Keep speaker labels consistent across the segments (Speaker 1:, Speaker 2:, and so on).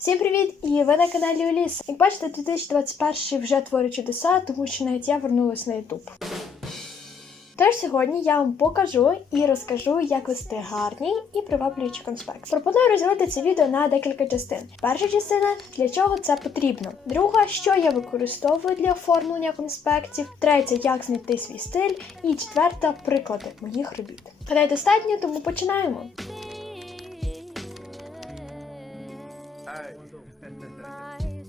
Speaker 1: Всім привіт! І ви на каналі Оліс. Як бачите, 2021 вже творить чудеса, тому що навіть я вернулась на YouTube. Тож сьогодні я вам покажу і розкажу, як вести гарний і приваблюючий конспект. Пропоную розділити це відео на декілька частин. Перша частина для чого це потрібно. Друга, що я використовую для оформлення конспектів. Третя, як знайти свій стиль. І четверта приклади моїх робіт. Гадаю, достатньо, тому починаємо.
Speaker 2: right.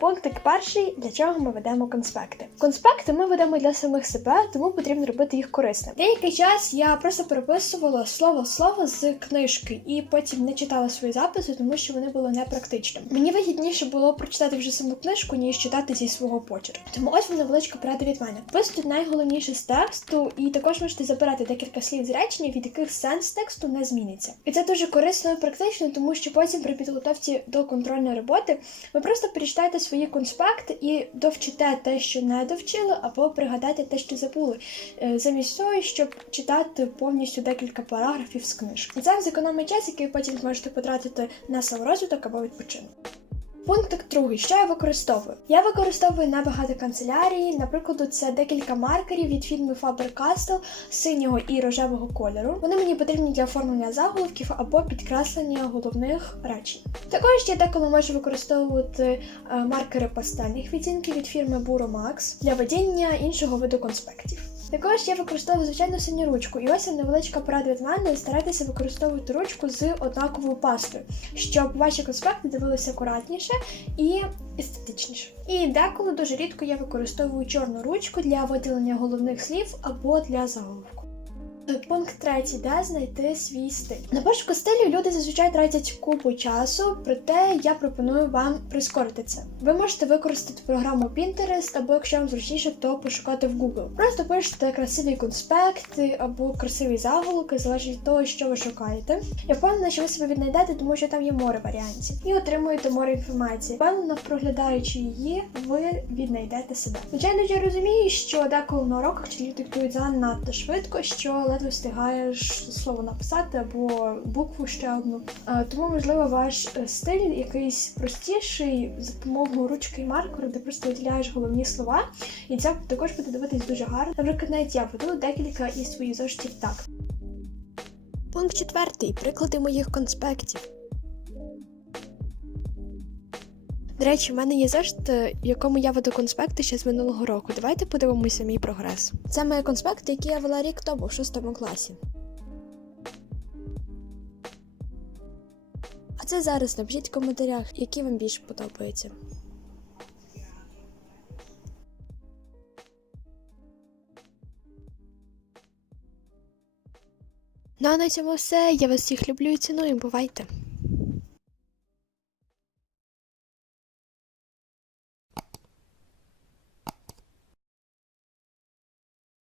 Speaker 1: Пунктик перший, для чого ми ведемо конспекти. Конспекти ми ведемо для самих себе, тому потрібно робити їх корисним. Деякий час я просто переписувала слово в слово з книжки і потім не читала свої записи, тому що вони були непрактичними. Мені вигідніше було прочитати вже саму книжку, ніж читати зі свого почерку. Тому ось вона величка порада від мене. Висвітіть найголовніше з тексту, і також можете забирати декілька слів з речення, від яких сенс тексту не зміниться. І це дуже корисно і практично, тому що потім при підготовці до контрольної роботи ви просто перечитаєте свої конспекти і довчите те, що не довчили, або пригадайте те, що забули, е, замість того, щоб читати повністю декілька параграфів з книжки. Це зекономить час, який потім зможете потратити на саморозвиток або відпочинок. Пункт другий, що я використовую? Я використовую набагато канцелярії. Наприклад, це декілька маркерів від фірми Faber-Castell синього і рожевого кольору. Вони мені потрібні для оформлення заголовків або підкреслення головних речень. Також я деколи можу використовувати е, маркери пастельних відтінків від фірми Buro для ведення іншого виду конспектів. Також я використовую звичайну синю ручку, і ось невеличка порада від мене. Старайтеся використовувати ручку з однаковою пастою, щоб ваші конспекти дивилися акуратніше і естетичніше. І деколи дуже рідко я використовую чорну ручку для виділення головних слів або для заголовку. Пункт третій, де знайти свій стиль. На пошуку стилю люди зазвичай тратять купу часу, проте я пропоную вам прискорити це. Ви можете використати програму Pinterest, або якщо вам зручніше, то пошукати в Google. Просто пишете красиві конспекти або красиві заголовки, залежить від того, що ви шукаєте. Я впевнена, що ви себе віднайдете, тому що там є море варіантів, і отримуєте море інформації. Впевнена, проглядаючи її, ви віднайдете себе. Звичайно, я розумію, що деколи на уроках вчителі диктують занадто швидко, що ледве встигаєш слово написати або букву ще одну. Е, Тому, можливо, ваш е, стиль якийсь простіший за допомогою ручки і маркеру, де просто виділяєш головні слова, і це також буде дивитись дуже гарно. Наприклад, навіть я веду декілька із своїх зошитів так. Пункт четвертий. Приклади моїх конспектів. До речі, в мене є зошит, е, якому я веду конспекти ще з минулого року. Давайте подивимося мій прогрес. Це мої конспекти, які я вела рік тому в шостому класі. А це зараз напишіть в коментарях, які вам більше подобаються. Ну а на цьому все. Я вас всіх люблю і ціную. Бувайте!